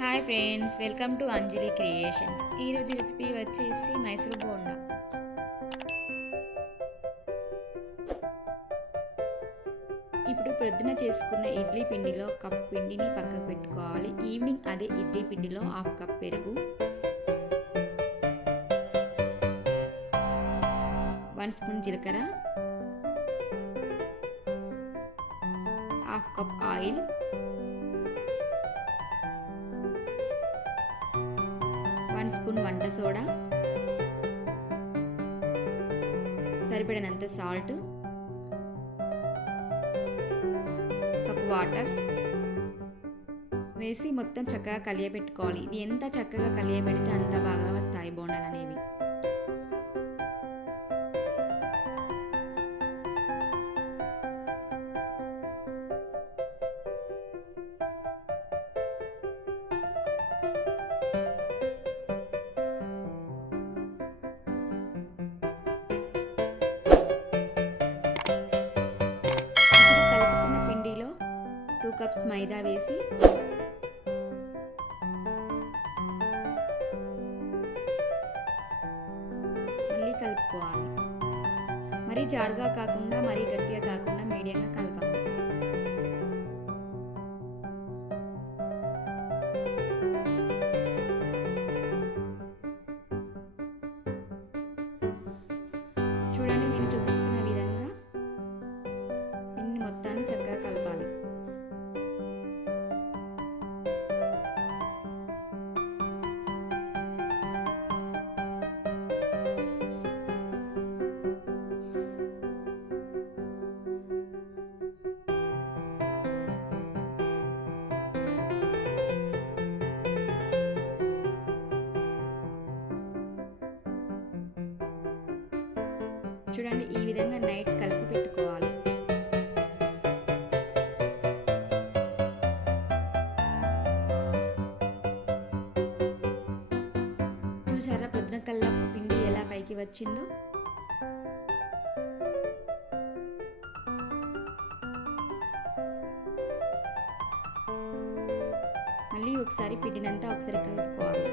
Hi friends, welcome to Anjali creations. ఈరోజు recipe వచ్చేసి మైసూర్ బోండా. ఇప్పుడు ప్రొద్దున చేసుకున్న ఇడ్లీ పిండిలో కప్ పిండిని పక్కకు పెట్టుకోవాలి. ఈవినింగ్ అదే ఇడ్లీ పిండిలో హాఫ్ కప్ పెరుగు, 1 స్పూన్ జీలకర్ర, హాఫ్ కప్ ఆయిల్, 1 స్పూన్ వంట సోడా, సరిపడినంత సాల్ట్, కప్ వాటర్ వేసి మొత్తం చక్కగా కలియబెట్టుకోవాలి. ఇది ఎంత చక్కగా కలియబెడితే అంత బాగా వస్తాయి బోండాలు అనేవి. కలుపుకున్న పిండిలో 2 కప్స్ మైదా వేసి మళ్ళీ కలుపుకోవాలి. మరీ జారుగా కాకుండా మరీ గట్టిగా కాకుండా మీడియంగా కలపాలి. చూడండి, నేను చూపిస్తున్న విధంగా పిండి మొత్తాన్ని చక్కగా కలపాలి. చూడండి, ఈ విధంగా నైట్ కలిపి పెట్టుకోవాలి. చూసారా ప్రొద్దున కల్లా పిండి ఎలా పైకి వచ్చిందో. మళ్ళీ ఒకసారి పిండినంతా ఒకసారి కలుపుకోవాలి.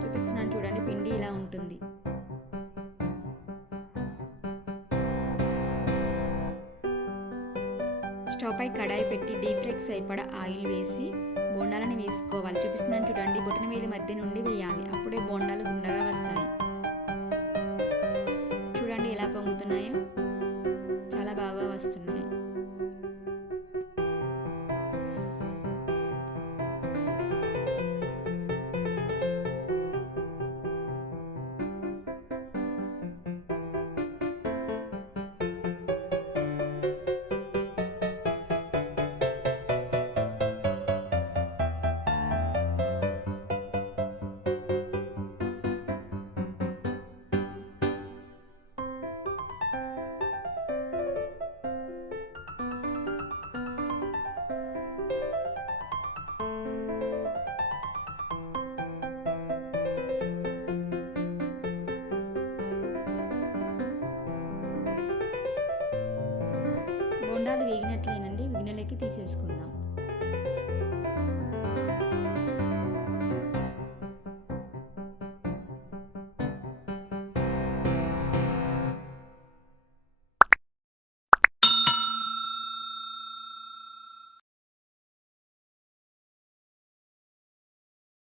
చూపిస్తున్నాను చూడండి, పిండి ఇలా ఉంటుంది. స్టవ్ పై కడాయి పెట్టి డీప్ ఫ్రైకి సరిపడా ఆయిల్ వేసి బోండాలను వేసుకోవాలి. చూపిస్తున్నాను చూడండి, బొటన వేలి మధ్య నుండి వేయాలి. అప్పుడే బోండాలు గుండగా వస్తాయి. చూడండి ఎలా పొంగుతున్నాయో, చాలా బాగా వస్తున్నాయి. బోండాలు వేగినట్లేనండి, గిన్నెలోకి తీసేసుకుందాం.